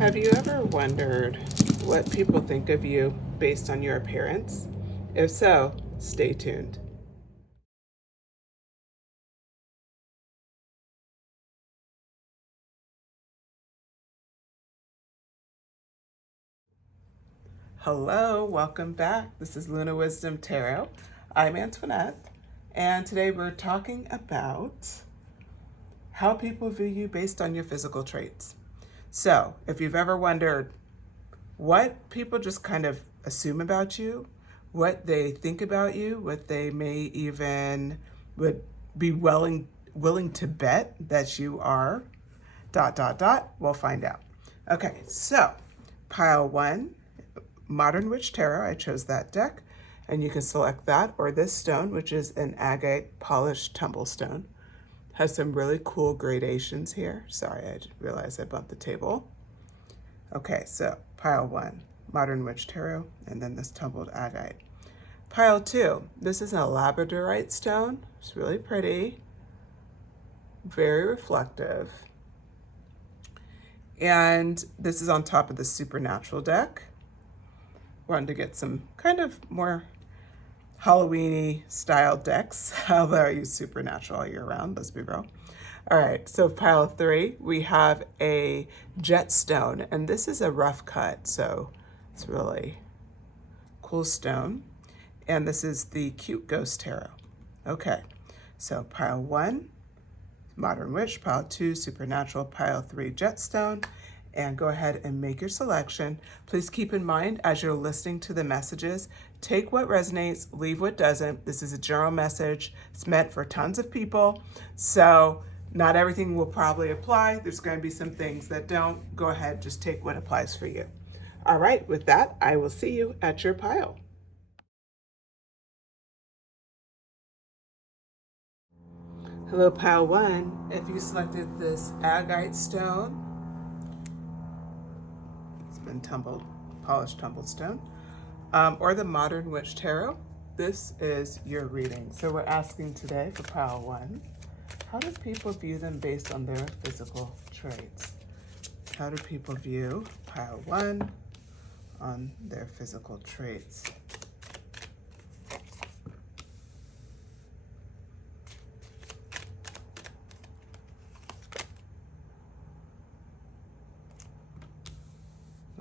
Have you ever wondered what people think of you based on your appearance? If so, stay tuned. Hello, welcome back. This is Luna Wisdom Tarot. I'm Antoinette, and today we're talking about how people view you based on your physical traits. So, if you've ever wondered what people just kind of assume about you, what they think about you, what they may even would be willing to bet that you are, dot, dot, dot, we'll find out. Okay, so pile one, Modern Witch Tarot, I chose that deck, and you can select that or this stone, which is an agate polished tumble stone. Has some really cool gradations here. Sorry, I realized I bumped the table. Okay, so pile one, Modern Witch Tarot, and then this tumbled agate. Pile two, this is a labradorite stone. It's really pretty, very reflective. And this is on top of the Supernatural deck. Wanted to get some kind of more Halloween-y style decks, although I use Supernatural all year round, let's be real. All right, so pile three, we have a jet stone, and this is a rough cut, so it's really cool stone. And this is the Cute Ghost Tarot. Okay, so pile one, Modern Witch, pile two, Supernatural, pile three, jet stone. And go ahead and make your selection. Please keep in mind as you're listening to the messages, take what resonates, leave what doesn't. This is a general message. It's meant for tons of people. So not everything will probably apply. There's going to be some things that don't. Go ahead, just take what applies for you. All right, with that, I will see you at your pile. Hello, pile one. If you selected this agate stone, been polished tumbled stone, or the Modern Witch Tarot, this is your reading. So we're asking today for pile one, how do people view them based on their physical traits? How do people view pile one on their physical traits?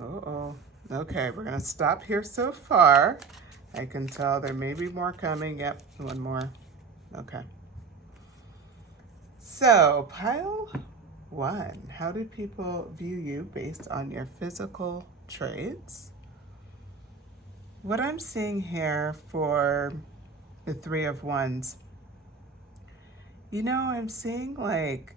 Uh-oh. Okay, we're gonna stop here so far. I can tell there may be more coming. Yep, one more. Okay. So, pile one, how do people view you based on your physical traits? What I'm seeing here for the Three of Wands, I'm seeing like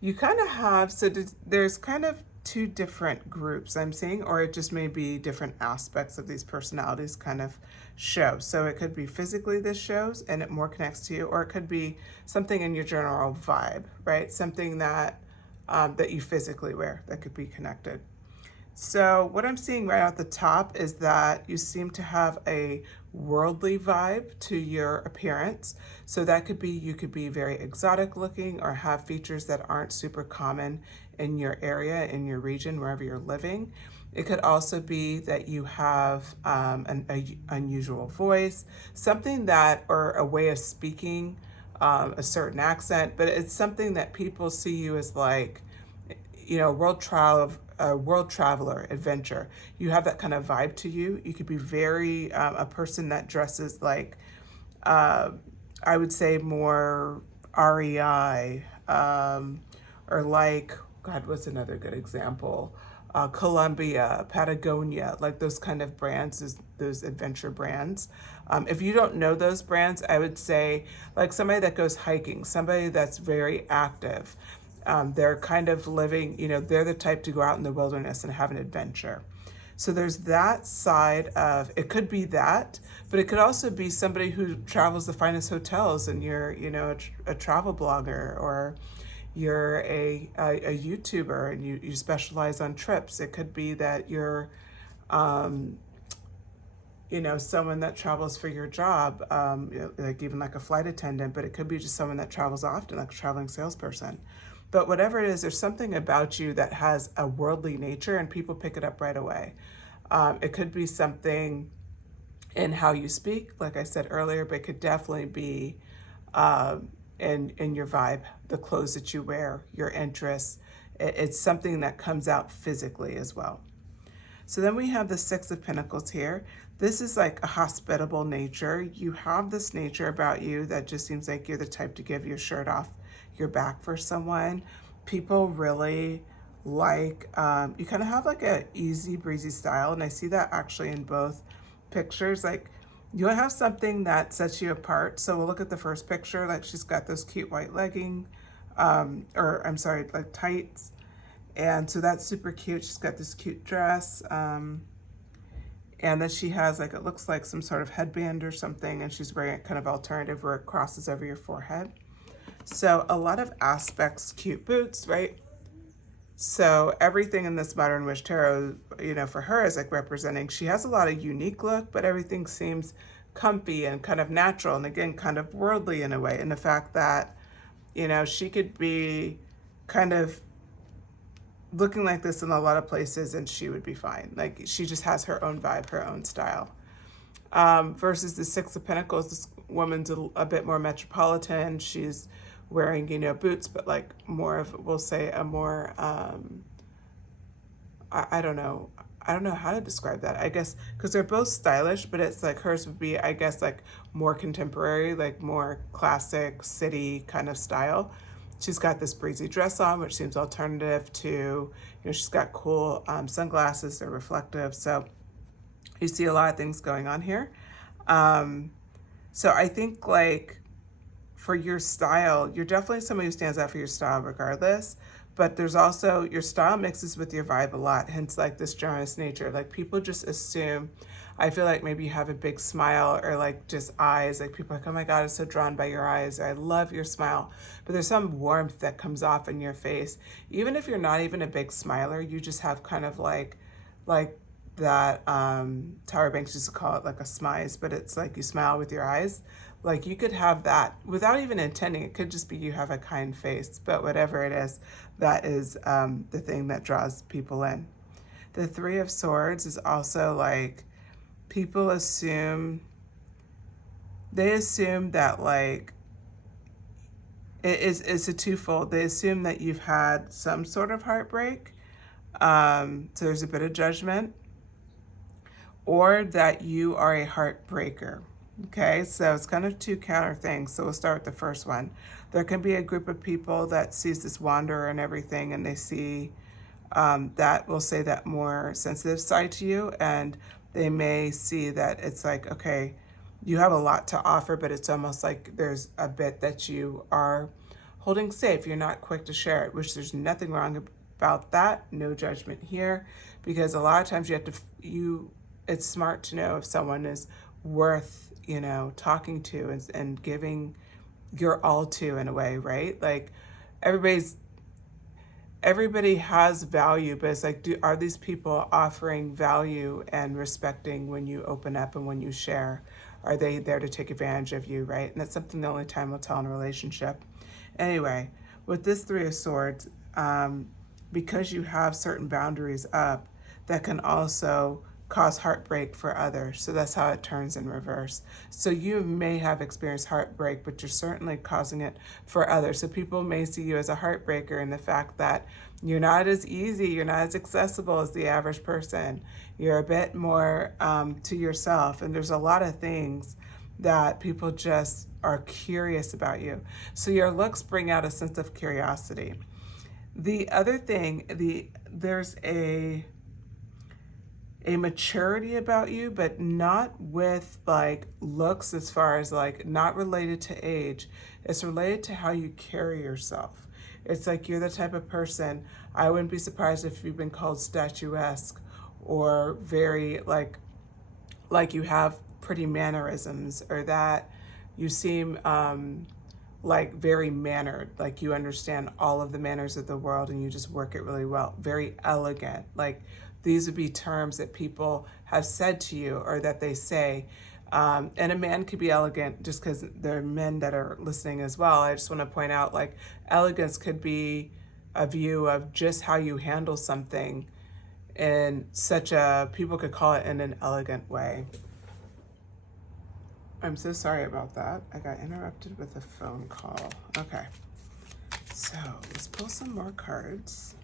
you kind of have, so there's kind of two different groups I'm seeing, or it just may be different aspects of these personalities kind of show. So it could be physically this shows and it more connects to you, or it could be something in your general vibe, right? Something that that you physically wear that could be connected. So what I'm seeing right at the top is that you seem to have a worldly vibe to your appearance. So that could be, you could be very exotic looking or have features that aren't super common in your area, in your region, wherever you're living. It could also be that you have an unusual voice, something that, or a way of speaking, a certain accent, but it's something that people see you as like, world traveler, adventure. You have that kind of vibe to you. You could be very a person that dresses like, I would say more REI, or like, God, what's another good example? Columbia, Patagonia, like those kind of brands, those adventure brands. If you don't know those brands, I would say like somebody that goes hiking, somebody that's very active. They're kind of living, they're the type to go out in the wilderness and have an adventure. So there's that side of, it could be that, but it could also be somebody who travels the finest hotels and you're, a travel blogger, or you're a YouTuber and you specialize on trips. It could be that you're, someone that travels for your job, like even like a flight attendant, but it could be just someone that travels often, like a traveling salesperson. But whatever it is, there's something about you that has a worldly nature and people pick it up right away. It could be something in how you speak, like I said earlier, but it could definitely be in your vibe, the clothes that you wear, your interests. It's something that comes out physically as well. So then we have the Six of Pentacles here. This is like a hospitable nature. You have this nature about you that just seems like you're the type to give your shirt off your back for someone. People really like, you kind of have like a easy breezy style. And I see that actually in both pictures. Like you'll have something that sets you apart. So we'll look at the first picture. Like she's got those cute white legging, or I'm sorry, like tights. And so that's super cute. She's got this cute dress. And then she has like, it looks like some sort of headband or something. And she's wearing it kind of alternative where it crosses over your forehead. So a lot of aspects, cute boots, right? So everything in this Modern Witch Tarot, you know, for her is like representing, she has a lot of unique look, but everything seems comfy and kind of natural. And again, kind of worldly in a way. And the fact that, you know, she could be kind of looking like this in a lot of places and she would be fine. Like she just has her own vibe, her own style. Versus the Six of Pentacles, this woman's a bit more metropolitan. She's wearing, you know, boots, but like more of, we'll say a more, I don't know. I don't know how to describe that. I guess because they're both stylish, but it's like hers would be, I guess, like more contemporary, like more classic city kind of style. She's got this breezy dress on, which seems alternative to, you know, she's got cool sunglasses, they're reflective. So you see a lot of things going on here. So I think like for your style, you're definitely somebody who stands out for your style regardless. But there's also, your style mixes with your vibe a lot, hence like this generous nature. Like people just assume, I feel like maybe you have a big smile or like just eyes. Like people are like, oh my God, I'm so drawn by your eyes. Or I love your smile. But there's some warmth that comes off in your face. Even if you're not even a big smiler, you just have kind of like that Tyra Banks used to call it like a smize, but it's like you smile with your eyes. Like you could have that without even intending. It could just be you have a kind face, but whatever it is, that is the thing that draws people in. The Three of Swords is also like, people assume, they assume that like, it's a twofold. They assume that you've had some sort of heartbreak. So there's a bit of judgment, or that you are a heartbreaker. Okay, so it's kind of two counter things. So we'll start with the first one. There can be a group of people that sees this wanderer and everything, and they see that, will say, that more sensitive side to you, and they may see that it's like, okay, you have a lot to offer, but it's almost like there's a bit that you are holding safe. You're not quick to share it, which there's nothing wrong about that. No judgment here, because a lot of times you have to, it's smart to know if someone is worth, you know, talking to and giving your all to, in a way, right? Like everybody has value, but it's like, are these people offering value and respecting when you open up and when you share? Are they there to take advantage of you, right? And that's something the only time will tell in a relationship. Anyway, with this Three of Swords, because you have certain boundaries up, that can also cause heartbreak for others. So that's how it turns in reverse. So you may have experienced heartbreak, but you're certainly causing it for others. So people may see you as a heartbreaker in the fact that you're not as easy, you're not as accessible as the average person. You're a bit more to yourself. And there's a lot of things that people just are curious about you. So your looks bring out a sense of curiosity. The other thing, there's a maturity about you, but not with like looks, as far as like, not related to age. It's related to how you carry yourself. It's like you're the type of person, I wouldn't be surprised if you've been called statuesque, or very like you have pretty mannerisms, or that you seem like very mannered, like you understand all of the manners of the world and you just work it really well. Very elegant, like these would be terms that people have said to you, or that they say. And a man could be elegant, just because there are men that are listening as well. I just want to point out, like, elegance could be a view of just how you handle something in such a, people could call it in an elegant way. I'm so sorry about that. I got interrupted with a phone call. Okay, so let's pull some more cards.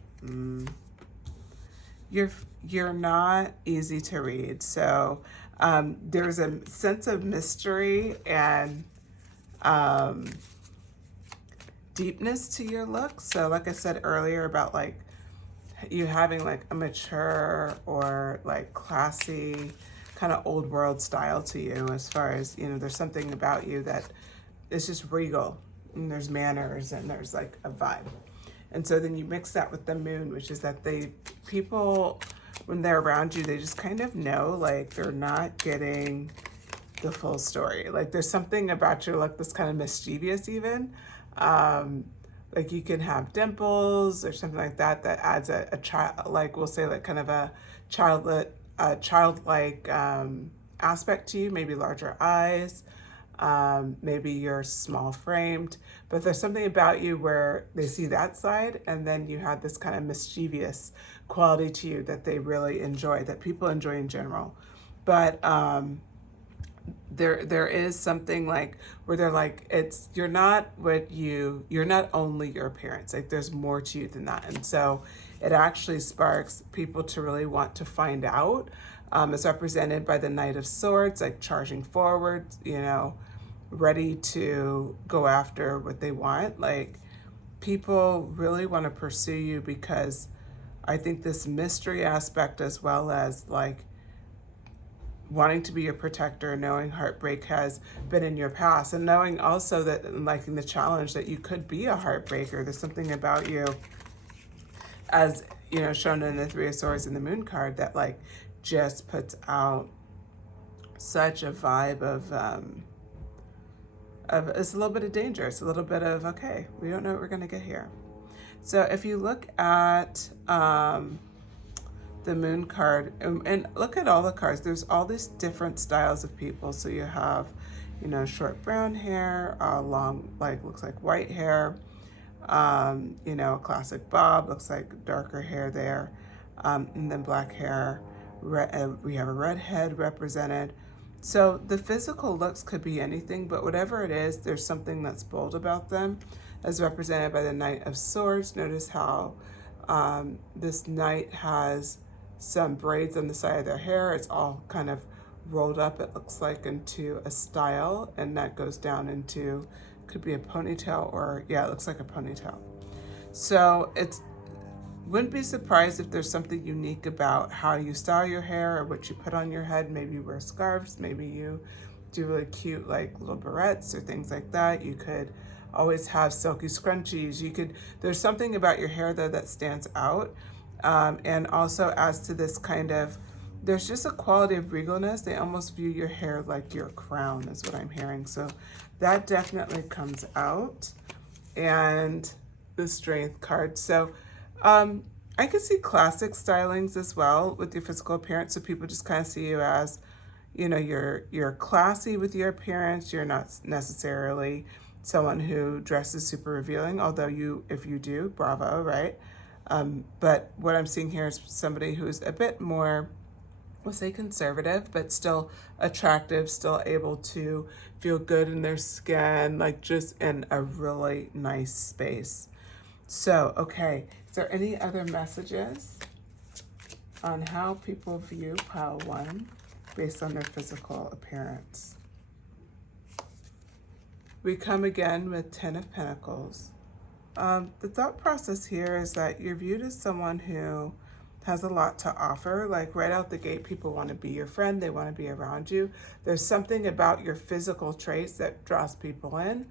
You're not easy to read, so there's a sense of mystery and deepness to your look. So like I said earlier about like you having like a mature or like classy kind of old world style to you, as far as, you know, there's something about you that is just regal, and there's manners and there's like a vibe. And so then you mix that with the moon, which is that people, when they're around you, they just kind of know like they're not getting the full story. Like there's something about your look that's kind of mischievous even. Like you can have dimples or something like that that adds a child, like we'll say like kind of a childlike aspect to you, maybe larger eyes, maybe you're small framed, but there's something about you where they see that side, and then you have this kind of mischievous quality to you that they really enjoy, that people enjoy in general. But there is something like where they're like, it's, you're not only your appearance, like there's more to you than that. And so it actually sparks people to really want to find out. It's represented by the Knight of Swords, like charging forward, you know, ready to go after what they want. Like people really want to pursue you because I think this mystery aspect, as well as like wanting to be your protector, knowing heartbreak has been in your past, and knowing also that, liking the challenge that you could be a heartbreaker. There's something about you, as you know, shown in the Three of Swords and the Moon card, that like just puts out such a vibe of it's a little bit of danger. It's a little bit of, okay, we don't know what we're gonna get here. So if you look at the Moon card, and look at all the cards, there's all these different styles of people. So you have, you know, short brown hair, long, like looks like white hair, you know, a classic bob, looks like darker hair there, and then black hair. We have a redhead represented. So the physical looks could be anything, but whatever it is, there's something that's bold about them, as represented by the Knight of Swords. Notice how this knight has some braids on the side of their hair. It's all kind of rolled up, it looks like, into a style, and that goes down into, could be a ponytail, or yeah, it looks like a ponytail. So it's, wouldn't be surprised if there's something unique about how you style your hair or what you put on your head. Maybe you wear scarves, maybe you do really cute like little barrettes or things like that. You could always have silky scrunchies. You could, there's something about your hair though that stands out. And also adds to this kind of, there's just a quality of regalness. They almost view your hair like your crown, is what I'm hearing. So that definitely comes out. And the Strength card. So I could see classic stylings as well with your physical appearance. So people just kind of see you as, you know, you're classy with your appearance. You're not necessarily someone who dresses super revealing, although if you do, bravo, right? But what I'm seeing here is somebody who's a bit more, we'll say conservative, but still attractive, still able to feel good in their skin, like just in a really nice space. So, okay, is there any other messages on how people view pile one based on their physical appearance? We come again with Ten of Pentacles. The thought process here is that you're viewed as someone who has a lot to offer. Like right out the gate, people want to be your friend. They want to be around you. There's something about your physical traits that draws people in.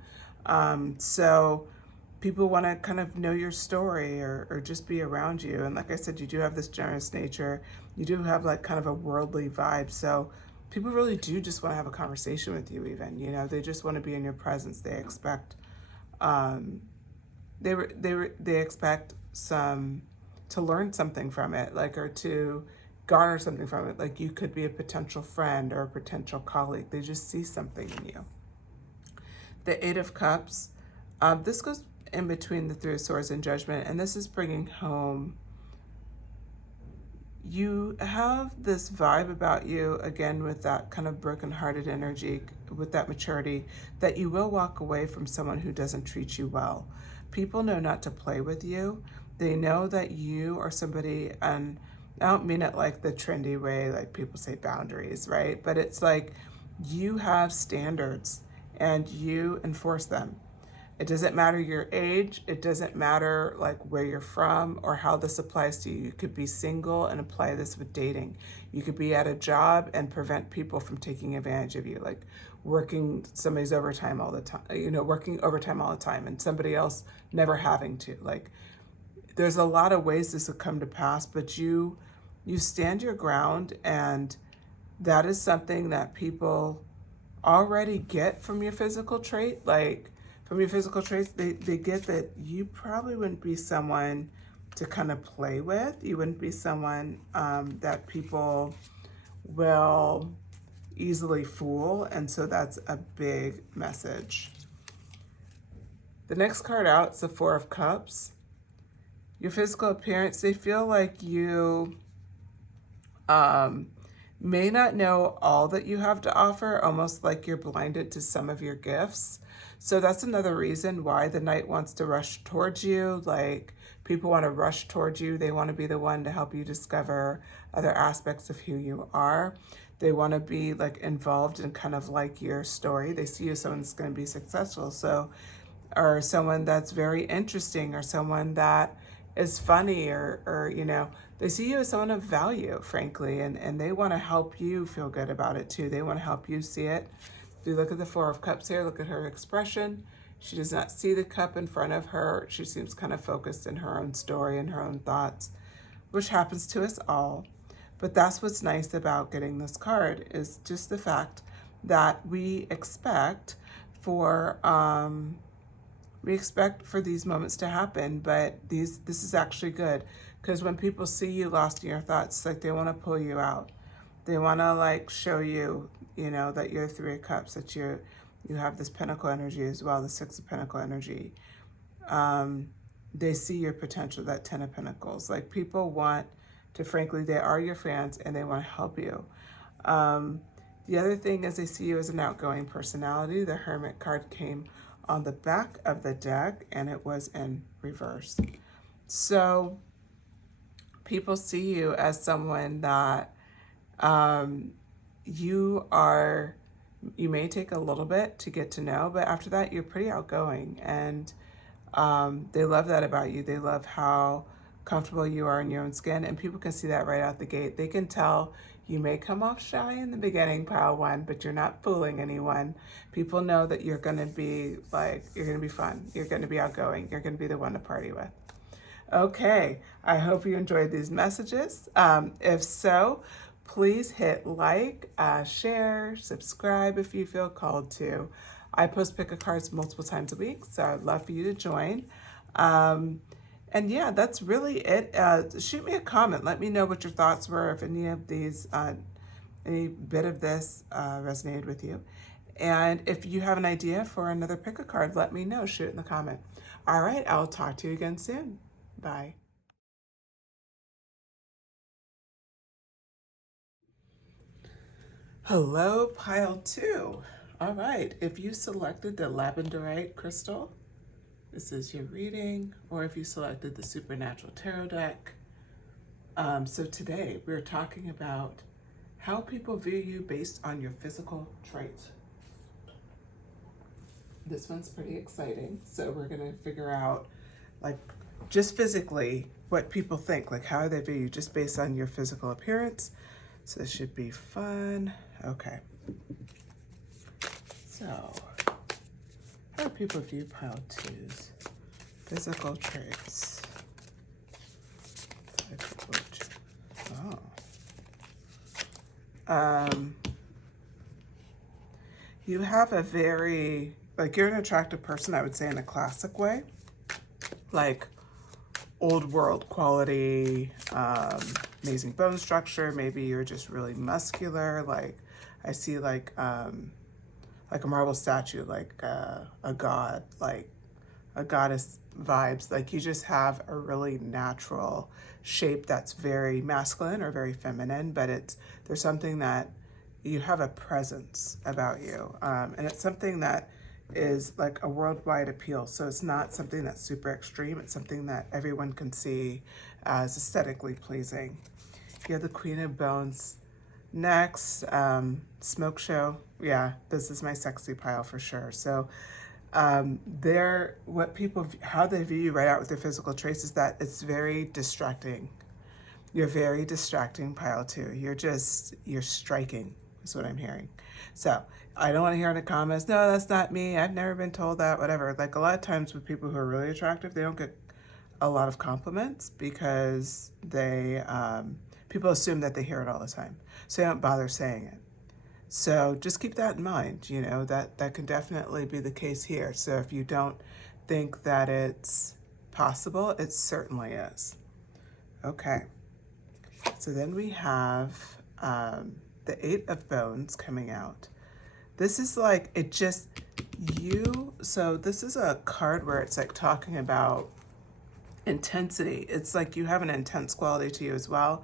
So people want to kind of know your story or just be around you. And like I said, you do have this generous nature. You do have like kind of a worldly vibe. So people really do just want to have a conversation with you even, you know, they just want to be in your presence. They expect, they expect to learn something from it, like, or to garner something from it. Like you could be a potential friend or a potential colleague. They just see something in you. The Eight of Cups, this goes in between the Three of Swords and Judgment, and this is bringing home, you have this vibe about you, again, with that kind of broken-hearted energy, with that maturity, that you will walk away from someone who doesn't treat you well. People know not to play with you. They know that you are somebody, and I don't mean it like the trendy way, like people say boundaries, right? But it's like you have standards and you enforce them. It doesn't matter your age. It doesn't matter like where you're from or how this applies to you. You could be single and apply this with dating. You could be at a job and prevent people from taking advantage of you, like working somebody's overtime all the time, working overtime all the time and somebody else never having to. Like, there's a lot of ways this would come to pass, but you stand your ground, and that is something that people already get from your physical trait. Like, from your physical traits, they get that you probably wouldn't be someone to kind of play with. You wouldn't be someone that people will easily fool, and so that's a big message. The next card out is the Four of Cups. Your physical appearance, they feel like you may not know all that you have to offer, almost like you're blinded to some of your gifts. So that's another reason why the Knight wants to rush towards you. Like, people want to rush towards you. They want to be the one to help you discover other aspects of who you are. They want to be like involved in kind of like your story. They see you as someone that's going to be successful. So, or someone that's very interesting, or someone that is funny, or they see you as someone of value, frankly, and they want to help you feel good about it too. They want to help you see it. If you look at the Four of Cups here, look at her expression. She does not see the cup in front of her. She seems kind of focused in her own story and her own thoughts, which happens to us all. But that's what's nice about getting this card, is just the fact that we expect for these moments to happen, but this is actually good, because when people see you lost in your thoughts, like, they want to pull you out. They want to like show you, that you're Three of Cups, that you have this Pentacle energy as well, the Six of Pentacle energy. They see your potential, that Ten of Pentacles. Like, people want to, frankly, they are your fans and they want to help you. The other thing is, they see you as an outgoing personality. The Hermit card came on the back of the deck and it was in reverse. So people see you as someone that you may take a little bit to get to know, but after that, you're pretty outgoing, and they love that about you. They love how comfortable you are in your own skin, and people can see that right out the gate. They can tell you may come off shy in the beginning, pile one, but you're not fooling anyone. People know that you're going to be fun. You're going to be outgoing. You're going to be the one to party with. Okay, I hope you enjoyed these messages. If so, please hit like, share, subscribe if you feel called to. I post pick a cards multiple times a week, so I'd love for you to join. And yeah, that's really it. Shoot me a comment. Let me know what your thoughts were, if any of these, any bit of this resonated with you. And if you have an idea for another pick a card, let me know. Shoot it in the comment. All right, I'll talk to you again soon. Bye. Hello, pile 2. All right, if you selected the labradorite crystal, this is your reading, or if you selected the Supernatural Tarot deck. So today we're talking about how people view you based on your physical traits. This one's pretty exciting. So we're gonna figure out, like, just physically what people think, like how they view you just based on your physical appearance. So this should be fun. Okay. So, how do people view pile 2's physical traits? You have a very, like, you're an attractive person, I would say, in a classic way. Like, old world quality, amazing bone structure. Maybe you're just really muscular. Like, I see like a marble statue, like a god, like a goddess vibes. Like you just have a really natural shape that's very masculine or very feminine, but there's something that you have a presence about you. And it's something that is like a worldwide appeal. So it's not something that's super extreme. It's something that everyone can see as aesthetically pleasing. You have the Queen of Bones. Next, smoke show. Yeah, this is my sexy pile for sure. So how they view you right out with their physical traits is that it's very distracting. You're very distracting, pile two. You're striking, is what I'm hearing. So I don't want to hear in the comments, no, that's not me. I've never been told that, whatever. Like a lot of times with people who are really attractive, they don't get a lot of compliments because people assume that they hear it all the time. So they don't bother saying it. So just keep that in mind, that can definitely be the case here. So if you don't think that it's possible, it certainly is. Okay. So then we have the Eight of Bones coming out. This is like, so this is a card where it's like talking about intensity. It's like you have an intense quality to you as well.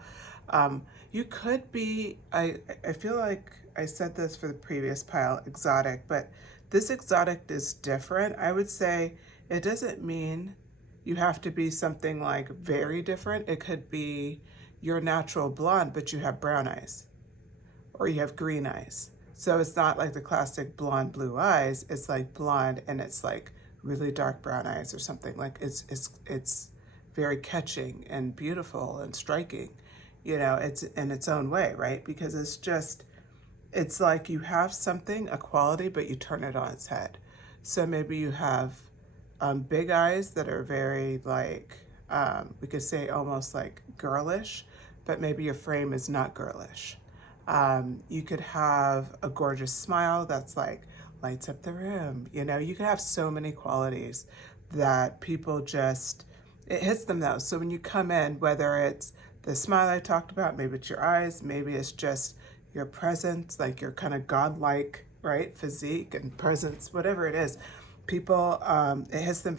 You could be, I feel like I said this for the previous pile, exotic, but this exotic is different. I would say it doesn't mean you have to be something like very different. It could be you're natural blonde, but you have brown eyes, or you have green eyes. So it's not like the classic blonde blue eyes. It's like blonde and it's like really dark brown eyes or something. Like it's very catching and beautiful and striking. It's in its own way, right? Because it's like you have something, a quality, but you turn it on its head. So maybe you have big eyes that are very like, we could say almost like girlish, but maybe your frame is not girlish. You could have a gorgeous smile that's like lights up the room. You could have so many qualities that people it hits them though. So when you come in, whether it's the smile I talked about, maybe it's your eyes, maybe it's just your presence, like your kind of godlike, right, physique and presence, whatever it is, people, it hits them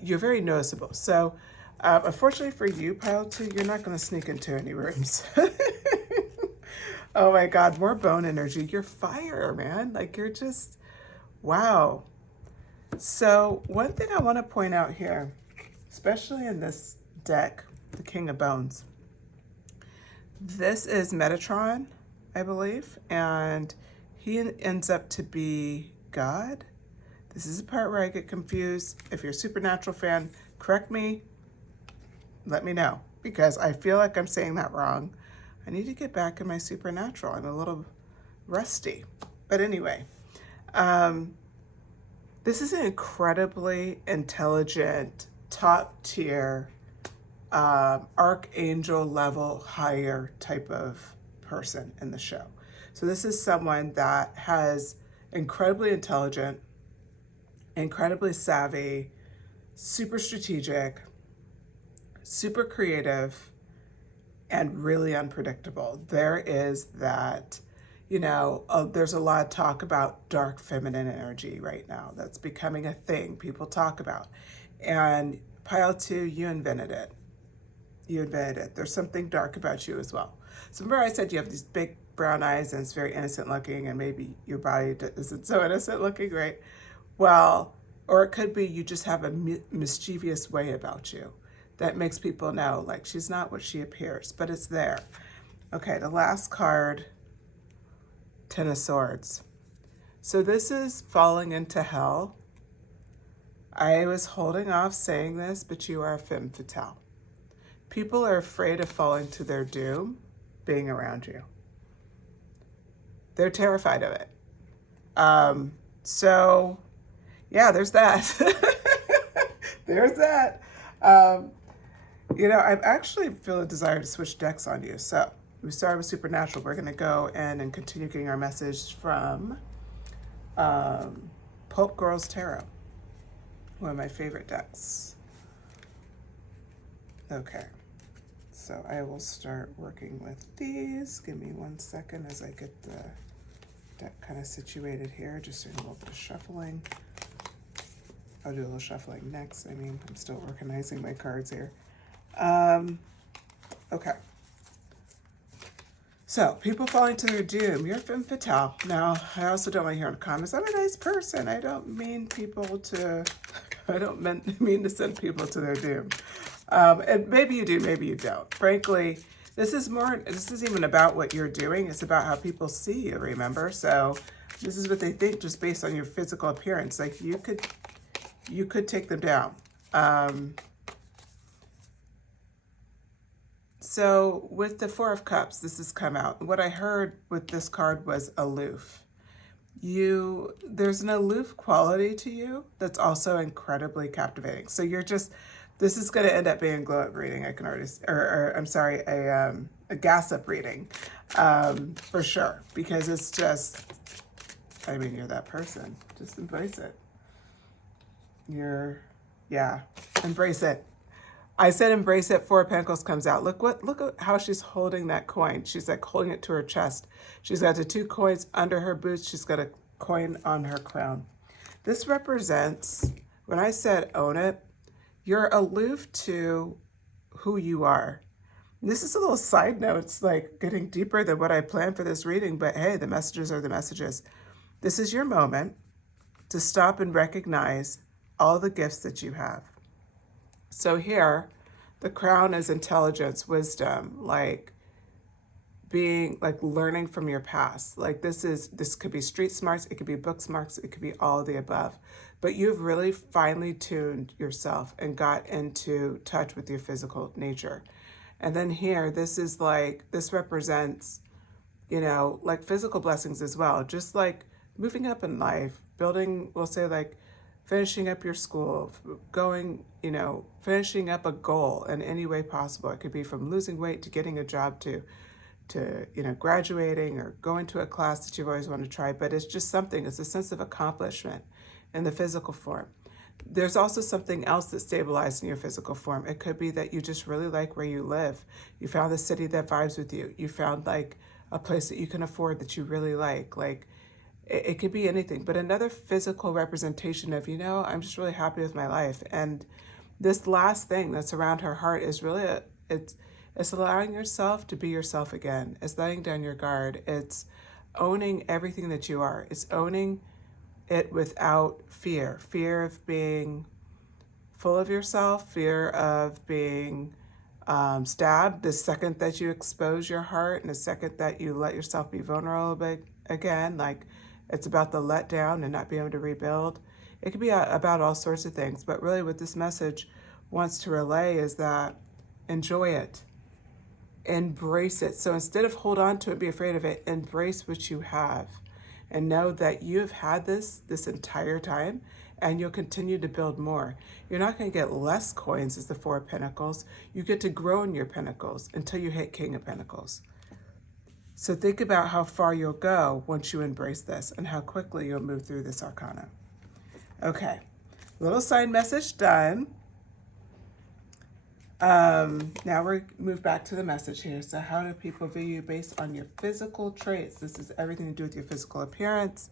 you're very noticeable. So unfortunately for you, pile two, you're not going to sneak into any rooms. Oh my God, more bone energy. You're fire, man. Like you're just, wow. So one thing I want to point out here, especially in this deck, the King of Bones, this is Metatron, I believe, and he ends up to be God. This is the part where I get confused. If you're a Supernatural fan, correct me, let me know, because I feel like I'm saying that wrong. I need to get back in my Supernatural. I'm a little rusty. But anyway, this is an incredibly intelligent, top tier, archangel level higher type of person in the show. So this is someone that has incredibly intelligent, incredibly savvy, super strategic, super creative, and really unpredictable. There is that, there's a lot of talk about dark feminine energy right now. That's becoming a thing people talk about. And pile two, you invented it. You invented it. There's something dark about you as well. So remember I said you have these big brown eyes and it's very innocent looking, and maybe your body isn't so innocent looking, right? Well, or it could be you just have a mischievous way about you that makes people know, like, she's not what she appears, but it's there. Okay, the last card, Ten of Swords. So this is falling into hell. I was holding off saying this, but you are a femme fatale. People are afraid of falling to their doom being around you. They're terrified of it. So, yeah, there's that. There's that. I actually feel a desire to switch decks on you. So we started with Supernatural. We're going to go in and continue getting our message from Pulp Girls Tarot, one of my favorite decks. Okay, so I will start working with these. Give me 1 second as I get the deck kind of situated here, just doing a little bit of shuffling. I'll do a little shuffling next. I mean, I'm still organizing my cards here. Okay. So, people falling to their doom. You're femme fatale. Now, I also don't want to hear in the comments, I'm a nice person. I don't mean to send people to their doom. And maybe you do, maybe you don't. Frankly, this is even about what you're doing. It's about how people see you, remember? So, this is what they think just based on your physical appearance. Like, you could take them down. So with the Four of Cups, this has come out. What I heard with this card was aloof. There's an aloof quality to you that's also incredibly captivating. So this is going to end up being a glow up reading. I can already, or I'm sorry, a gas up reading, for sure. Because it's just, I mean, you're that person. Just embrace it. Embrace it. I said embrace it. Four of Pentacles comes out. Look at how she's holding that coin. She's like holding it to her chest. She's got the 2 coins under her boots. She's got a coin on her crown. This represents, when I said own it, you're aloof to who you are. This is a little side note. It's like getting deeper than what I planned for this reading, but hey, the messages are the messages. This is your moment to stop and recognize all the gifts that you have. So here, the crown is intelligence, wisdom, like learning from your past. Like this could be street smarts, it could be book smarts, it could be all of the above. But you've really finely tuned yourself and got into touch with your physical nature. And then here, this represents, like physical blessings as well. Just like moving up in life, building, we'll say like, finishing up your school, finishing up a goal in any way possible. It could be from losing weight to getting a job to graduating or going to a class that you've always wanted to try. But it's just something, it's a sense of accomplishment in the physical form. There's also something else that's stabilized in your physical form. It could be that you just really like where you live. You found the city that vibes with you. You found like a place that you can afford that you really like. Like, it could be anything, but another physical representation of, I'm just really happy with my life. And this last thing that's around her heart is really, it's allowing yourself to be yourself again. It's letting down your guard. It's owning everything that you are. It's owning it without fear. Fear of being full of yourself, fear of being stabbed the second that you expose your heart and the second that you let yourself be vulnerable again. Like, it's about the letdown and not being able to rebuild. It could be about all sorts of things, but really what this message wants to relay is that enjoy it, embrace it. So instead of hold on to it, be afraid of it, embrace what you have and know that you have had this entire time and you'll continue to build more. You're not going to get less coins as the Four of Pentacles. You get to grow in your pentacles until you hit King of Pentacles. So think about how far you'll go once you embrace this and how quickly you'll move through this arcana. Okay, little sign message done. Now we move back to the message here. So how do people view you based on your physical traits? This is everything to do with your physical appearance.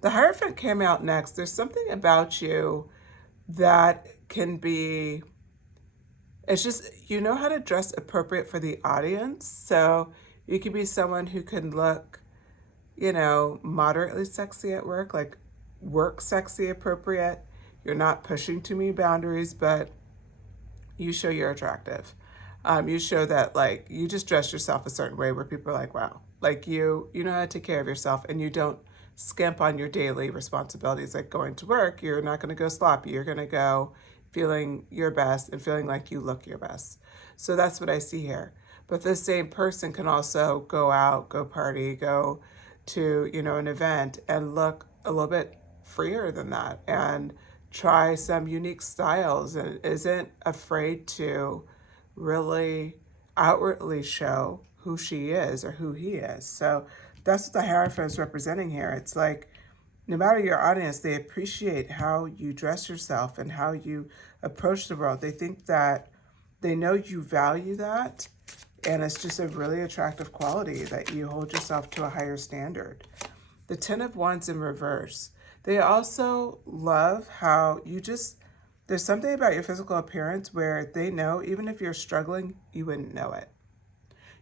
The Hierophant came out next. There's something about you that can be, it's just, you know how to dress appropriate for the audience. So you could be someone who can look, moderately sexy at work, like work sexy appropriate. You're not pushing too many boundaries, but you show you're attractive. You show that like you just dress yourself a certain way where people are like, wow, like you know how to take care of yourself and you don't skimp on your daily responsibilities like going to work. You're not going to go sloppy. You're going to go feeling your best and feeling like you look your best. So that's what I see here. But this same person can also go out, go party, go to, an event and look a little bit freer than that and try some unique styles and isn't afraid to really outwardly show who she is or who he is. So that's what the Hierophant is representing here. It's like, no matter your audience, they appreciate how you dress yourself and how you approach the world. They think that they know you value that. And it's just a really attractive quality that you hold yourself to a higher standard. The Ten of Wands in reverse. They also love how there's something about your physical appearance where they know even if you're struggling, you wouldn't know it.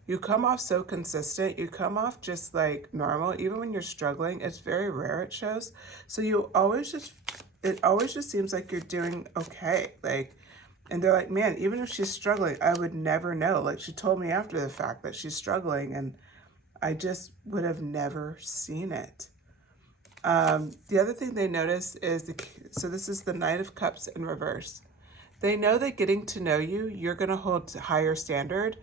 You come off so consistent. You come off just like normal. Even when you're struggling, it's very rare it shows. So it always just seems like you're doing okay. Like, and they're like, man, even if she's struggling, I would never know. Like, she told me after the fact that she's struggling, and I just would have never seen it. The other thing they notice is so this is the Knight of Cups in reverse. They know that getting to know you, you're going to hold a higher standard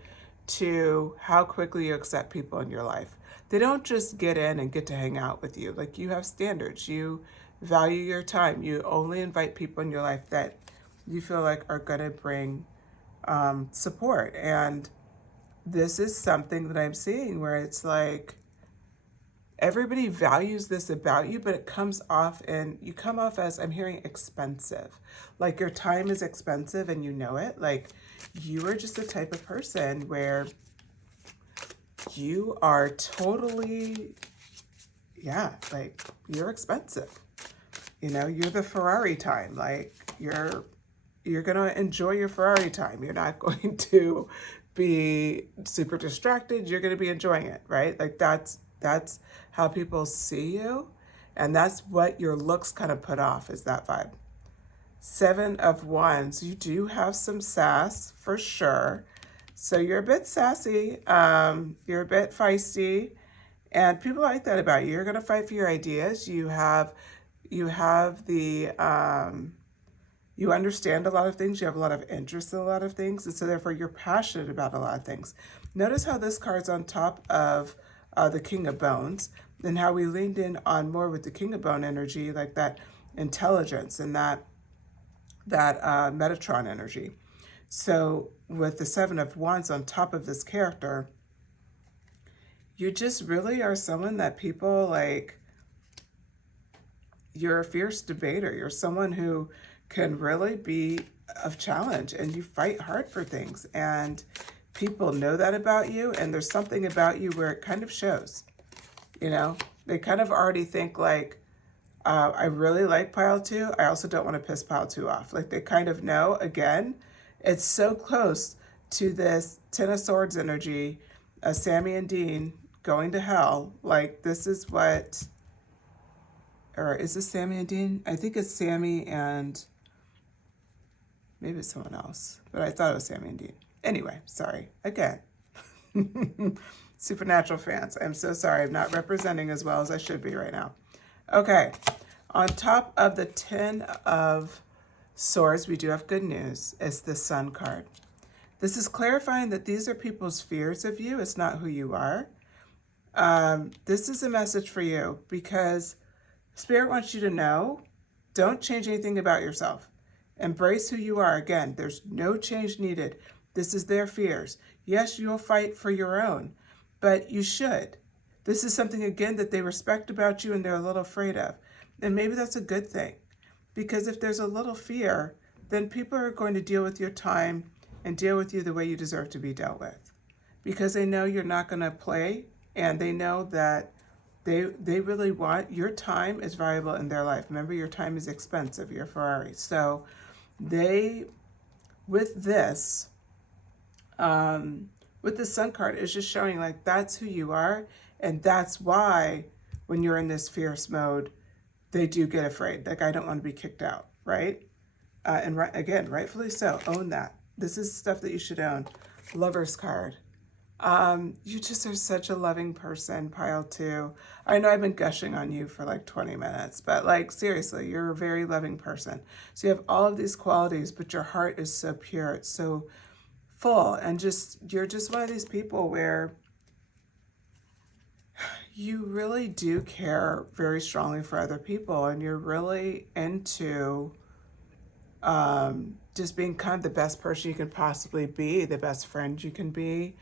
to how quickly you accept people in your life. They don't just get in and get to hang out with you. Like, you have standards. You value your time. You only invite people in your life that you feel like are going to bring support. And this is something that I'm seeing where it's like everybody values this about you, but it comes off and you come off as, I'm hearing, expensive. Like, your time is expensive and you know it. Like, you are just the type of person where you are totally, yeah, like, you're expensive. You know, you're the Ferrari time. Like, you're going to enjoy your Ferrari time. You're not going to be super distracted. You're going to be enjoying it, right? Like, that's how people see you. And that's what your looks kind of put off, is that vibe. 7 of Wands, you do have some sass for sure. So you're a bit sassy. You're a bit feisty. And people like that about you. You're going to fight for your ideas. You have the, you understand a lot of things. You have a lot of interest in a lot of things. And so therefore you're passionate about a lot of things. Notice how this card's on top of the King of Bones, and how we leaned in on more with the King of Bone energy, like that intelligence and that Metatron energy. So with the 7 of Wands on top of this character, you just really are someone that people like. You're a fierce debater. You're someone who can really be of challenge, and you fight hard for things, and people know that about you. And there's something about you where it kind of shows, you know, they kind of already think like, I really like pile 2. I also don't want to piss pile 2 off. Like, they kind of know, again, it's so close to this 10 of Swords energy, Sammy and Dean going to hell. Like, this is what, or is this Sammy and Dean? I think it's Sammy and maybe it's someone else, but I thought it was Sammy and Dean. Anyway, sorry. Again, Supernatural fans, I'm so sorry. I'm not representing as well as I should be right now. Okay, on top of the 10 of Swords, we do have good news. It's the Sun card. This is clarifying that these are people's fears of you. It's not who you are. This is a message for you because Spirit wants you to know, don't change anything about yourself. Embrace who you are. Again, there's no change needed. This is their fears. Yes, you'll fight for your own, but you should. This is something, again, that they respect about you and they're a little afraid of. And maybe that's a good thing, because if there's a little fear, then people are going to deal with your time and deal with you the way you deserve to be dealt with, because they know you're not going to play, and they know that they really want your time is valuable in their life. Remember, your time is expensive. You're Ferrari. So with this Sun card, it's just showing like that's who you are, and that's why when you're in this fierce mode, they do get afraid. Like, I don't want to be kicked out, right? And again, rightfully so. Own that. This is stuff that you should own. Lover's card. You just are such a loving person, pile 2. I know I've been gushing on you for like 20 minutes, but like, seriously, you're a very loving person. So you have all of these qualities, but your heart is so pure. It's so full, and you're just one of these people where you really do care very strongly for other people, and you're really into just being kind of the best person you can possibly be, the best friend you can be,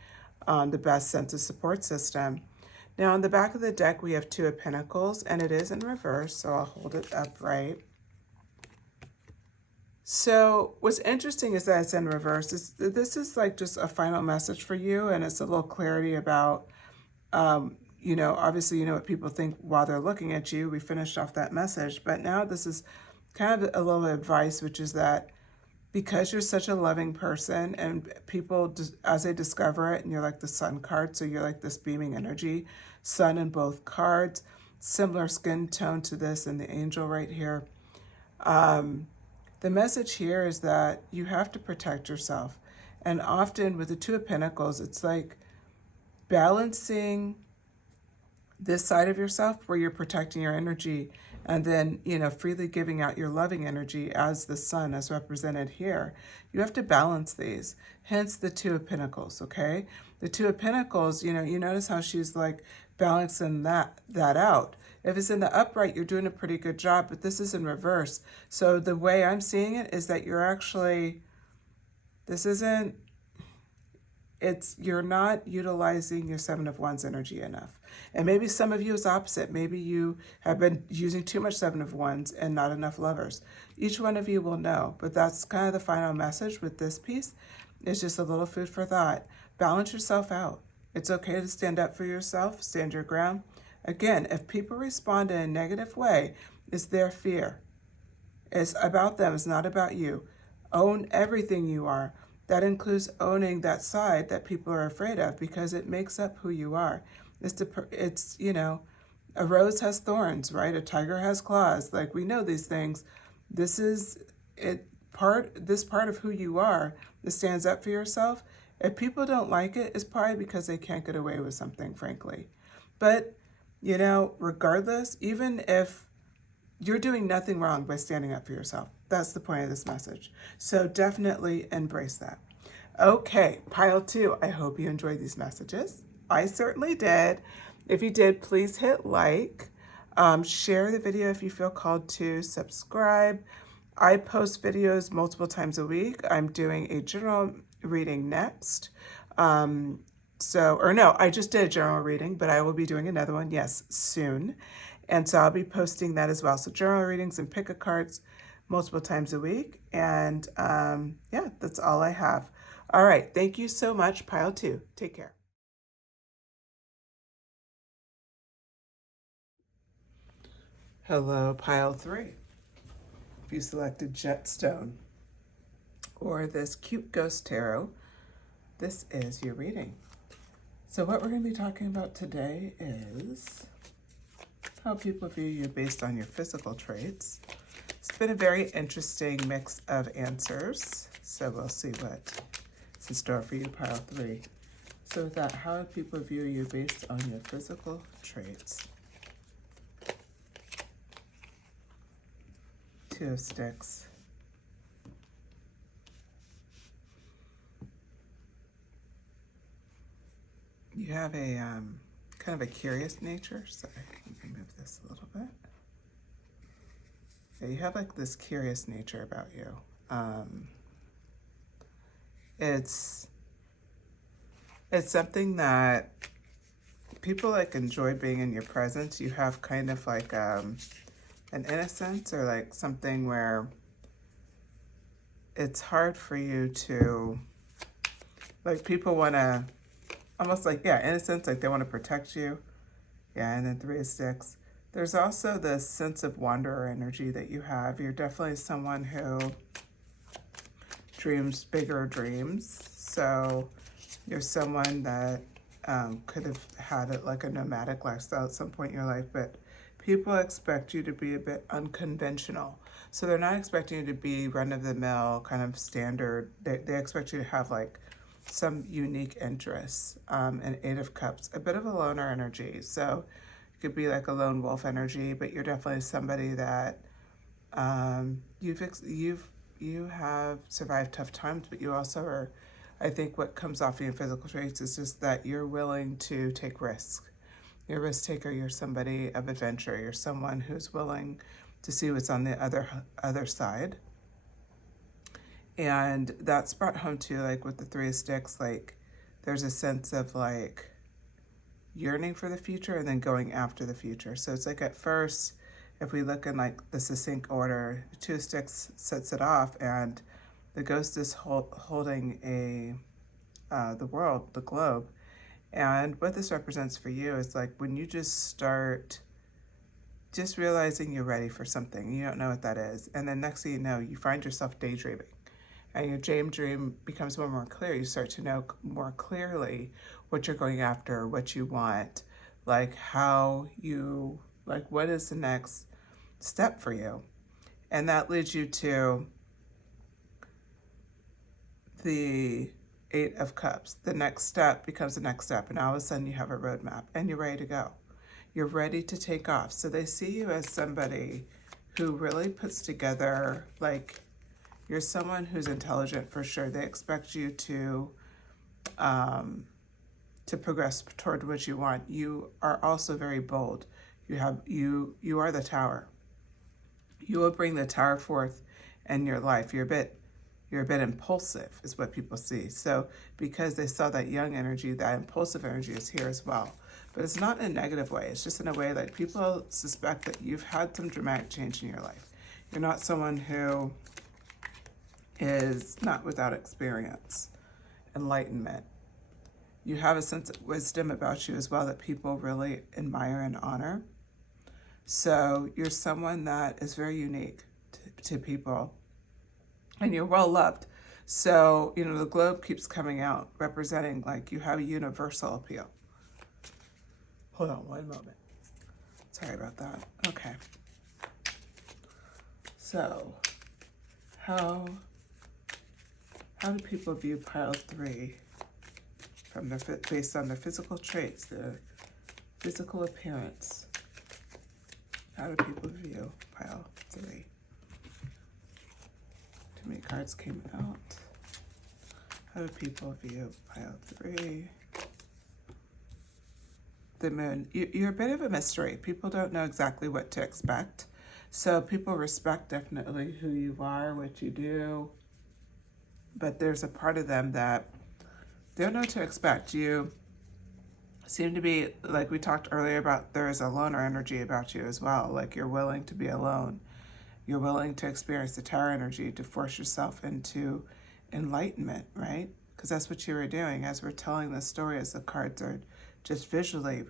the best sense of support system. Now, on the back of the deck, we have 2 of Pentacles, and it is in reverse, so I'll hold it upright. So what's interesting is that it's in reverse. This is like just a final message for you, and it's a little clarity about you know, obviously you know what people think while they're looking at you. We finished off that message, but now this is kind of a little advice, which is that because you're such a loving person and people, as they discover it, and you're like the sun card, so you're like this beaming energy, sun in both cards, similar skin tone to this and the angel right here. The message here is that you have to protect yourself. And often with the Two of Pentacles, it's like balancing this side of yourself where you're protecting your energy and then, you know, freely giving out your loving energy as the sun as represented here. You have to balance these, hence the Two of Pentacles, okay? The Two of Pentacles, you know, you notice how she's like balancing that out. If it's in the upright, you're doing a pretty good job, but this is in reverse. So the way I'm seeing it is that you're actually, this isn't, you're not utilizing your Seven of Wands energy enough. And maybe some of you is opposite. Maybe you have been using too much Seven of Wands and not enough Lovers. Each one of you will know, but that's kind of the final message with this piece. It's just a little food for thought. Balance yourself out. It's okay to stand up for yourself, stand your ground. Again, if people respond in a negative way, it's their fear. It's about them, it's not about you. Own everything you are. That includes owning that side that people are afraid of, because it makes up who you are. It's you know, a rose has thorns, right? A tiger has claws. Like, we know these things. This is this part of who you are that stands up for yourself. If people don't like it, it's probably because they can't get away with something, frankly. But, you know, regardless, even if you're doing nothing wrong by standing up for yourself. That's the point of this message. So definitely embrace that. Okay, pile two. I hope you enjoyed these messages. I certainly did. If you did, please hit like. Share the video if you feel called to. Subscribe. I post videos multiple times a week. I'm doing a general reading next. I just did a general reading, but I will be doing another one, yes, soon. And so I'll be posting that as well. So journal readings and pick a cards multiple times a week. And yeah, that's all I have. All right. Thank you so much, pile two. Take care. Hello, pile three. If you selected Jetstone or this cute ghost tarot, this is your reading. So what we're going to be talking about today is how people view you based on your physical traits. It's been a very interesting mix of answers, so we'll see what's in store for you, pile three. So with that, how do people view you based on your physical traits? Two of Sticks. You have a kind of a curious nature. Sorry, let me move this a little bit. Yeah, you have like this curious nature about you. It's something that people like enjoy being in your presence. You have kind of like an innocence, or like something where it's hard for you to, like, people want to almost like, yeah, innocence, like they want to protect you. Yeah, and then Three of Sticks. There's also this sense of wanderer energy that you have. You're definitely someone who dreams bigger dreams. So you're someone that could have had it like a nomadic lifestyle at some point in your life, but people expect you to be a bit unconventional. So they're not expecting you to be run-of-the-mill kind of standard. They expect you to have like some unique interests. And Eight of Cups, a bit of a loner energy. So it could be like a lone wolf energy, but you're definitely somebody that you have survived tough times, but you also are, I think what comes off of your physical traits is just that you're willing to take risks. You're a risk taker. You're somebody of adventure. You're someone who's willing to see what's on the other side. And that's brought home to, like, with the Three of Sticks, like, there's a sense of, like, yearning for the future and then going after the future. So it's like at first, if we look in, like, the succinct order, the Two of Sticks sets it off, and the ghost is holding the world, the globe, And what this represents for you is like when you just start just realizing you're ready for something, you don't know what that is. And then next thing you know, you find yourself daydreaming. And your dream becomes more and more clear. You start to know more clearly what you're going after, what you want, like how you, like what is the next step for you. And that leads you to the Eight of Cups. The next step becomes the next step. And all of a sudden you have a roadmap and you're ready to go. You're ready to take off. So they see you as somebody who really puts together, like, you're someone who's intelligent for sure. They expect you to progress toward what you want. You are also very bold. You are the tower. You will bring the tower forth in your life. You're a bit impulsive is what people see. So because they saw that young energy, that impulsive energy is here as well. But it's not in a negative way. It's just in a way like people suspect that you've had some dramatic change in your life. You're not someone who is not without experience, enlightenment. You have a sense of wisdom about you as well that people really admire and honor. So you're someone that is very unique to people, and you're well loved. So, you know, the globe keeps coming out representing like you have a universal appeal. Hold on one moment. Sorry about that. Okay. So, how do people view pile 3 from their based on their physical traits, their physical appearance? How do people view pile 3? Too many cards came out. How do people view pile 3? The moon. You're a bit of a mystery. People don't know exactly what to expect. So people respect definitely who you are, what you do. But there's a part of them that they don't know what to expect. You seem to be, like we talked earlier about, there is a loner energy about you as well. Like you're willing to be alone. You're willing to experience the tower energy to force yourself into enlightenment, right? Because that's what you were doing. As we're telling this story, as the cards are just visually,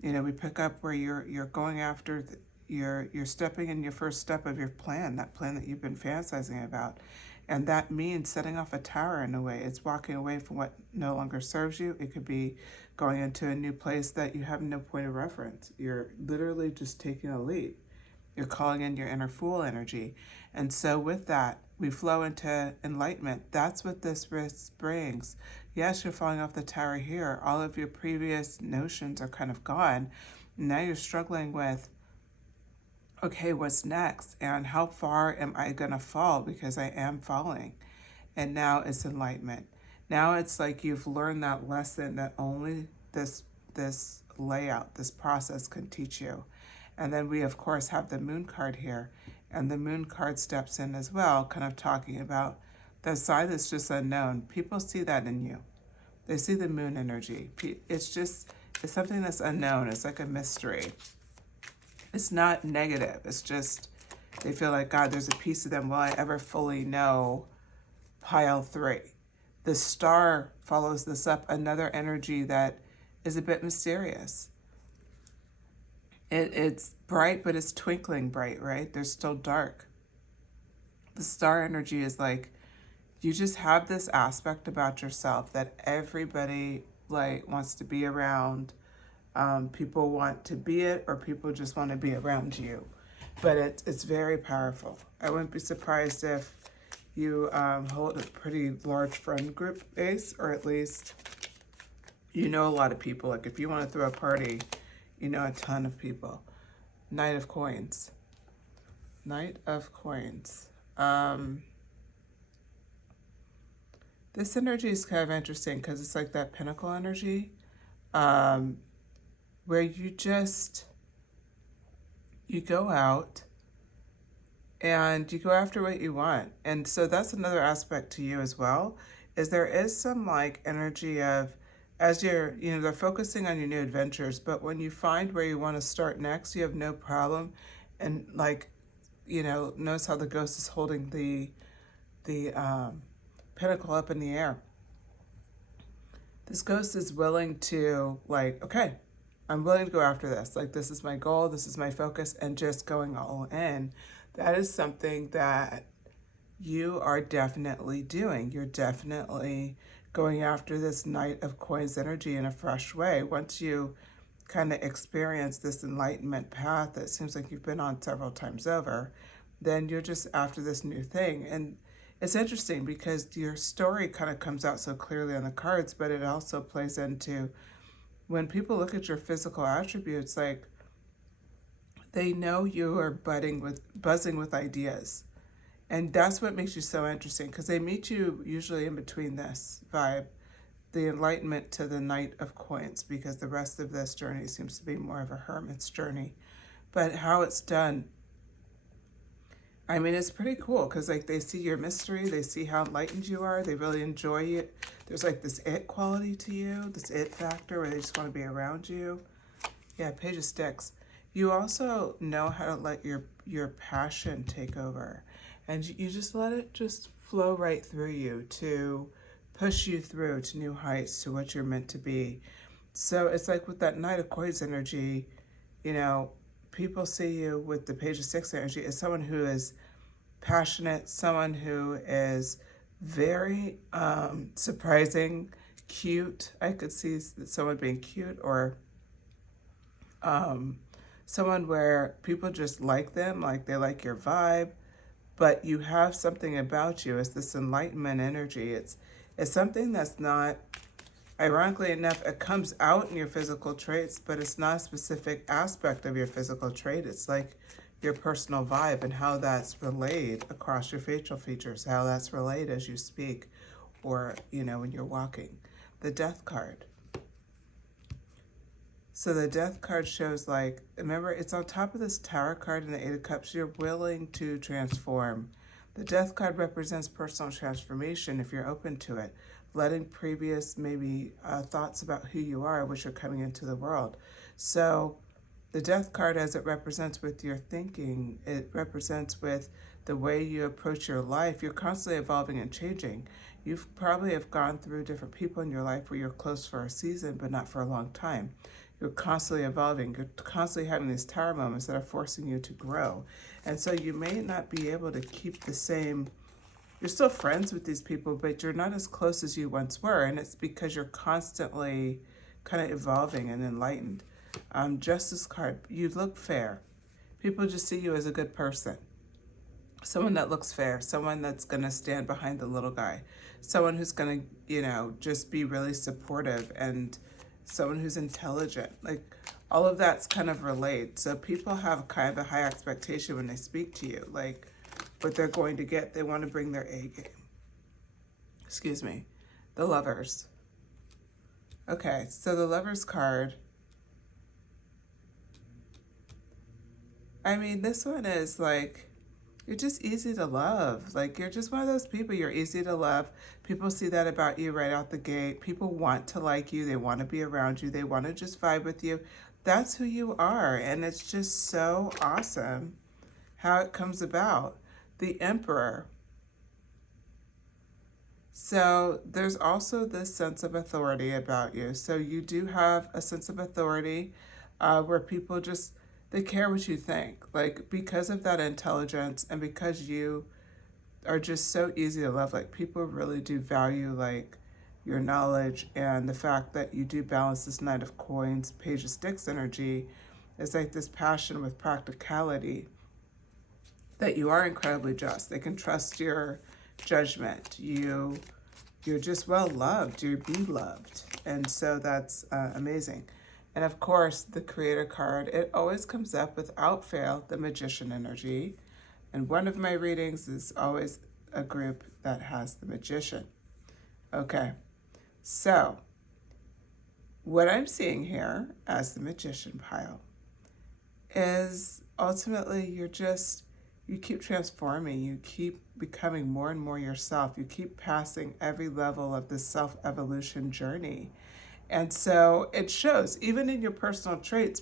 you know, we pick up where you're going after, you're stepping in your first step of your plan, that plan that you've been fantasizing about. And that means setting off a tower in a way. It's walking away from what no longer serves you. It could be going into a new place that you have no point of reference. You're literally just taking a leap. You're calling in your inner fool energy. And so with that, we flow into enlightenment. That's what this risk brings. Yes, you're falling off the tower here. All of your previous notions are kind of gone. Now you're struggling with, okay, what's next? And how far am I going to fall? Because I am falling. And now it's enlightenment. Now it's like you've learned that lesson that only this layout, this process can teach you. And then we, of course, have the moon card here. And the moon card steps in as well, kind of talking about the side that's just unknown. People see that in you. They see the moon energy. It's something that's unknown. It's like a mystery. It's not negative. It's just, they feel like, God, there's a piece of them. Will I ever fully know pile 3? The star follows this up, another energy that is a bit mysterious. It's bright, but it's twinkling bright, right? There's still dark. The star energy is like, you just have this aspect about yourself that everybody like wants to be around. People want to be it, or people just want to be around you. But it's very powerful. I wouldn't be surprised if you hold a pretty large friend group base, or at least you know a lot of people. Like if you want to throw a party, you know a ton of people. Knight of Coins. Knight of Coins. This energy is kind of interesting because it's like that pinnacle energy, where you go out and you go after what you want. And so that's another aspect to you as well, is there is some like energy of, as you're, you know, they're focusing on your new adventures, but when you find where you want to start next, you have no problem. And like, you know, notice how the ghost is holding the pinnacle up in the air. This ghost is willing to, like, okay, I'm willing to go after this. Like, this is my goal, this is my focus, and just going all in. That is something that you are definitely doing. You're definitely going after this Knight of Coins energy in a fresh way. Once you kind of experience this enlightenment path that seems like you've been on several times over, then you're just after this new thing. And it's interesting because your story kind of comes out so clearly on the cards, but it also plays into when people look at your physical attributes, like they know you are buzzing with ideas. And that's what makes you so interesting, because they meet you usually in between this vibe, the enlightenment to the Knight of Coins, because the rest of this journey seems to be more of a hermit's journey. But how it's done, I mean, it's pretty cool, because like they see your mystery, they see how enlightened you are, they really enjoy it. There's like this it quality to you, this it factor where they just want to be around you. Yeah, Page of Sticks. You also know how to let your passion take over. And you just let it just flow right through you to push you through to new heights, to what you're meant to be. So it's like with that Knight of Coins energy, you know, people see you with the Page of Sticks energy as someone who is passionate, someone who is very surprising, cute. I could see someone being cute, or someone where people just like them, like they like your vibe, but you have something about you. It's this enlightenment energy. It's something that's not, ironically enough, it comes out in your physical traits, but it's not a specific aspect of your physical trait. It's like your personal vibe and how that's relayed across your facial features, how that's relayed as you speak, or, you know, when you're walking. The Death card. So the Death card shows, like, remember, it's on top of this Tower card and the Eight of Cups. You're willing to transform. The Death card represents personal transformation if you're open to it. Letting previous, maybe, thoughts about who you are, which are coming into the world. So the Death card, as it represents with your thinking, it represents with the way you approach your life. You're constantly evolving and changing. You've probably have gone through different people in your life where you're close for a season, but not for a long time. You're constantly evolving. You're constantly having these tower moments that are forcing you to grow. And so you may not be able to keep the same, you're still friends with these people, but you're not as close as you once were. And it's because you're constantly kind of evolving and enlightened. Justice card, you look fair. People just see you as a good person. Someone that looks fair, someone that's going to stand behind the little guy, someone who's going to, you know, just be really supportive, and someone who's intelligent. Like, all of that's kind of relayed. So people have kind of a high expectation when they speak to you, like what they're going to get. They want to bring their A game. Excuse me. The Lovers. Okay, so the Lovers card, I mean, this one is like, you're just easy to love. Like, you're just one of those people. You're easy to love. People see that about you right out the gate. People want to like you. They want to be around you. They want to just vibe with you. That's who you are. And it's just so awesome how it comes about. The Emperor. So there's also this sense of authority about you. So you do have a sense of authority where people just, they care what you think. Like, because of that intelligence and because you are just so easy to love, like, people really do value, like, your knowledge, and the fact that you do balance this Knight of Coins, Page of Sticks energy is like this passion with practicality, that you are incredibly just. They can trust your judgment. You're just well loved. You're beloved. And so that's amazing. And of course, the Creator card, it always comes up without fail, the Magician energy. And one of my readings is always a group that has the Magician. Okay, so what I'm seeing here as the Magician pile is ultimately you keep transforming, you keep becoming more and more yourself, you keep passing every level of this self-evolution journey. And so it shows, even in your personal traits,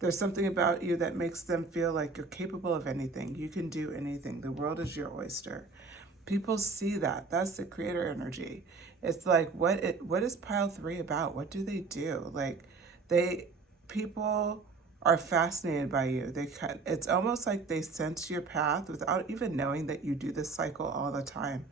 there's something about you that makes them feel like you're capable of anything. You can do anything. The world is your oyster. People see that. That's the Creator energy. It's like, what is pile 3 about? What do they do? Like, they, people are fascinated by you. It's almost like they sense your path without even knowing that you do this cycle all the time.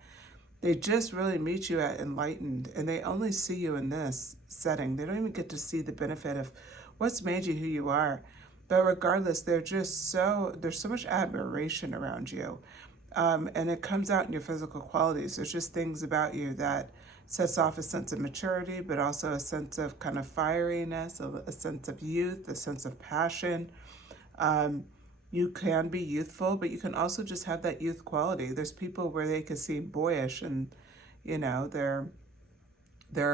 They just really meet you at enlightened, and they only see you in this setting. They don't even get to see the benefit of what's made you who you are. But regardless, there's so much admiration around you. And it comes out in your physical qualities. There's just things about you that sets off a sense of maturity, but also a sense of kind of fieriness, a sense of youth, a sense of passion. Um, you can be youthful, but you can also just have that youth quality. There's people where they can seem boyish, and they're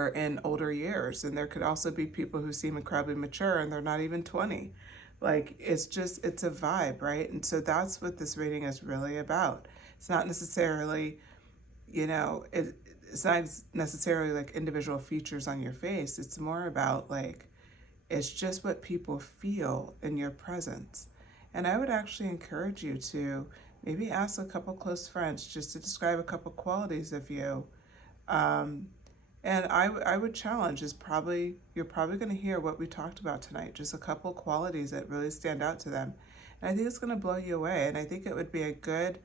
in older years, and there could also be people who seem incredibly mature and they're not even 20. Like, it's a vibe, right? And so that's what this reading is really about. It's not necessarily, it's not necessarily like individual features on your face. It's more about like, it's just what people feel in your presence. And I would actually encourage you to maybe ask a couple close friends just to describe a couple qualities of you. Um, and I would challenge is probably, you're probably going to hear what we talked about tonight, just a couple qualities that really stand out to them. And I think it's going to blow you away. And I think it'd be a good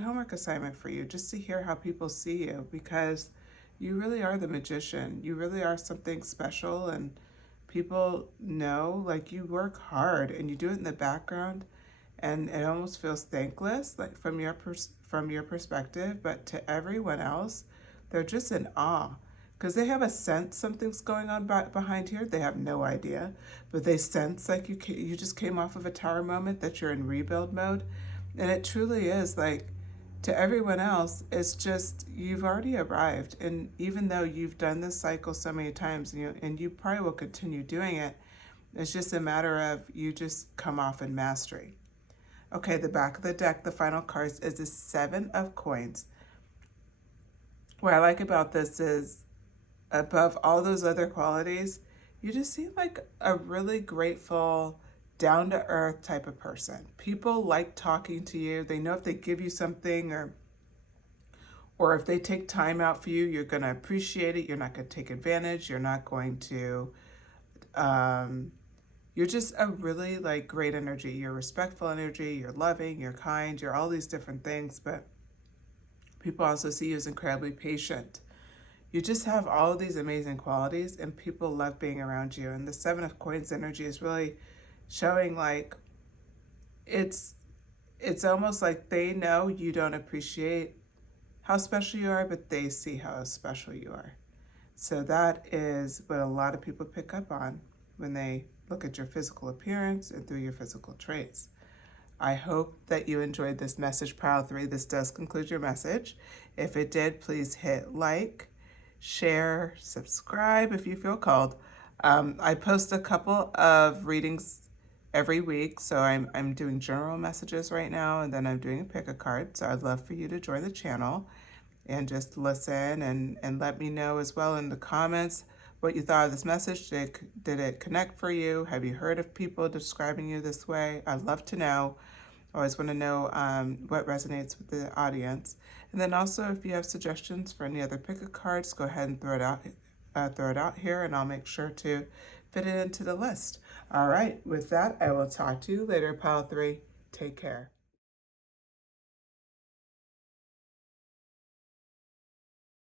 homework assignment for you just to hear how people see you, because you really are the magician. You really are something special, and people know, like, you work hard and you do it in the background, and it almost feels thankless, like from your perspective, but to everyone else, they're just in awe because they have a sense something's going on behind here. They have no idea, but they sense like you just came off of a tower moment, that you're in rebuild mode, and it truly is like, to everyone else, it's just you've already arrived. And even though you've done this cycle so many times, and you probably will continue doing it, it's just a matter of you just come off in mastery. Okay, the back of the deck, the final cards, is the 7 of coins. What I like about this is, above all those other qualities, you just seem like a really grateful, down to earth type of person. People like talking to you. They know if they give you something, or if they take time out for you, you're going to appreciate it. You're not going to take advantage. You're not going to, you're just a really like great energy. You're respectful energy. You're loving, you're kind, you're all these different things. But people also see you as incredibly patient. You just have all of these amazing qualities, and people love being around you. And the 7 of coins energy is really showing like, it's almost like they know you don't appreciate how special you are, but they see how special you are. So that is what a lot of people pick up on when they look at your physical appearance and through your physical traits. I hope that you enjoyed this message, Pile 3. This does conclude your message. If it did, please hit like, share, subscribe if you feel called. I post a couple of readings every week, so I'm doing general messages right now, and then I'm doing a pick a card. So I'd love for you to join the channel and just listen, and let me know as well in the comments what you thought of this message. Did it connect for you? Have you heard of people describing you this way? I'd love to know. I always want to know what resonates with the audience. And then also, if you have suggestions for any other pick a cards, go ahead and throw it out here, and I'll make sure to fit it into the list. All right, with that, I will talk to you later, Pile 3. Take care.